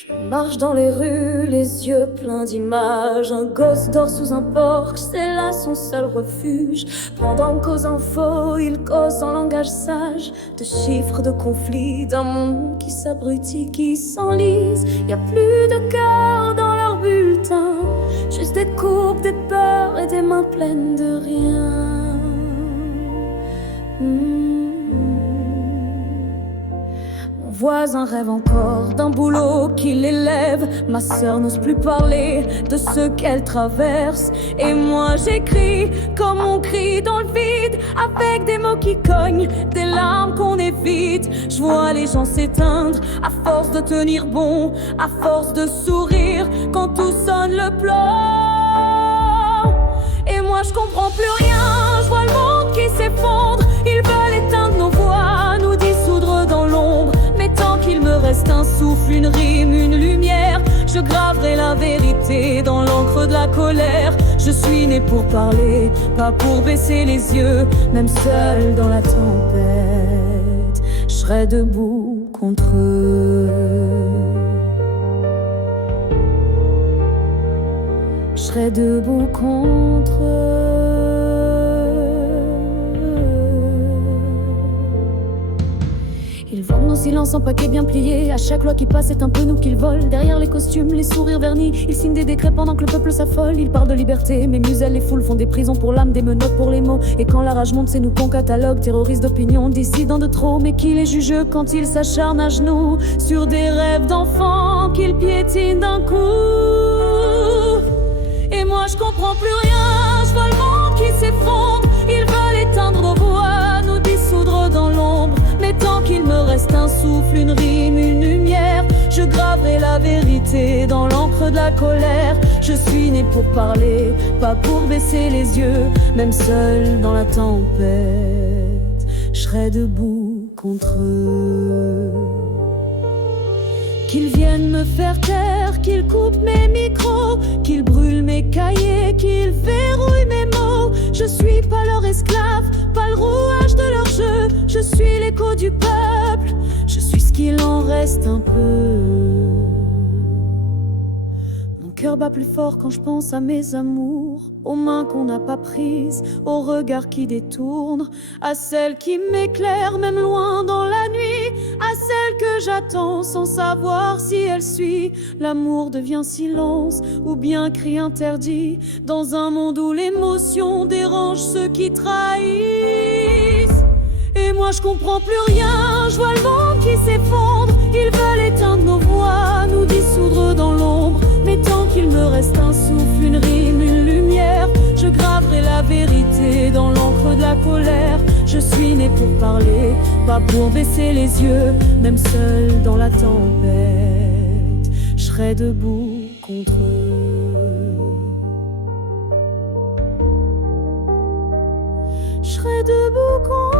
Je marche dans les rues, les yeux pleins d'images. Un gosse dort sous un porche, c'est là son seul refuge. Pendant qu'aux infos, il cause en langage sage de chiffres, de conflits, d'un monde qui s'abrutit, qui s'enlise. Y a plus de cœur dans leur bulletin, juste des courbes, des peurs et des mains pleines de rien. Mon voisin rêve encore d'un boulot qui l'élève. Ma sœur n'ose plus parler de ce qu'elle traverse. Et moi j'écris comme on crie dans le vide, avec des mots qui cognent, des larmes qu'on évite. Je vois les gens s'éteindre à force de tenir bon, à force de sourire quand tout sonne le plan. Et moi je comprends plus rien, je vois le monde qui s'effondre. Ils veulent éteindre nos voix, nous dissoudre dans l'ombre. Mais tant qu'il me reste un souffle, une rime, une lumière, je graverai la vérité dans l'encre de la colère. Je suis né pour parler, pas pour baisser les yeux. Même seul dans la tempête, je serai debout contre eux. Je serai debout contre eux. Ils vendent nos silences en paquets bien pliés. À chaque loi qui passe, c'est un peu nous qu'ils volent. Derrière les costumes, les sourires vernis, ils signent des décrets pendant que le peuple s'affole. Ils parlent de liberté, mais musellent les foules, font des prisons pour l'âme, des menottes pour les mots. Et quand la rage monte, c'est nous qu'on catalogue, terroristes d'opinion, dissidents de trop. Mais qui les juge quand ils s'acharnent à genoux sur des rêves d'enfants qu'ils piétinent d'un coup? Et moi je comprends plus rien, je vois le monde qui s'effondre. Ils veulent éteindre nos voix, nous dissoudre dans l'ombre. Mais tant qu'il me reste un souffle, une rime, une lumière, je graverai la vérité dans l'encre de la colère. Je suis né pour parler, pas pour baisser les yeux. Même seul dans la tempête, je serai debout contre eux. Qu'ils viennent me faire taire, qu'ils coupent mes micros, qu'ils brûlent mes cahiers, qu'ils verrouillent mes mots. Je suis pas leur esclave, pas le rouage de leur jeu. Je suis l'écho du peuple, je suis ce qu'il en reste un peu. Mon cœur bat plus fort quand je pense à mes amours, aux mains qu'on n'a pas prises, aux regards qui détournent, à celles qui m'éclairent même loin dans la nuit, à celle que j'attends sans savoir si elle suit. L'amour devient silence ou bien cri interdit, dans un monde où l'émotion dérange ceux qui trahissent. Et moi je comprends plus rien, je vois le monde qui s'effondre. Ils veulent éteindre nos voix, nous dissoudre dans l'ombre. Mais tant qu'il me reste un souffle, une rime, une lumière, je graverai la vérité dans l'encre de la colère. Je suis né pour parler, pas pour baisser les yeux. Même seul dans la tempête, je serai debout contre eux. Je serai debout contre eux.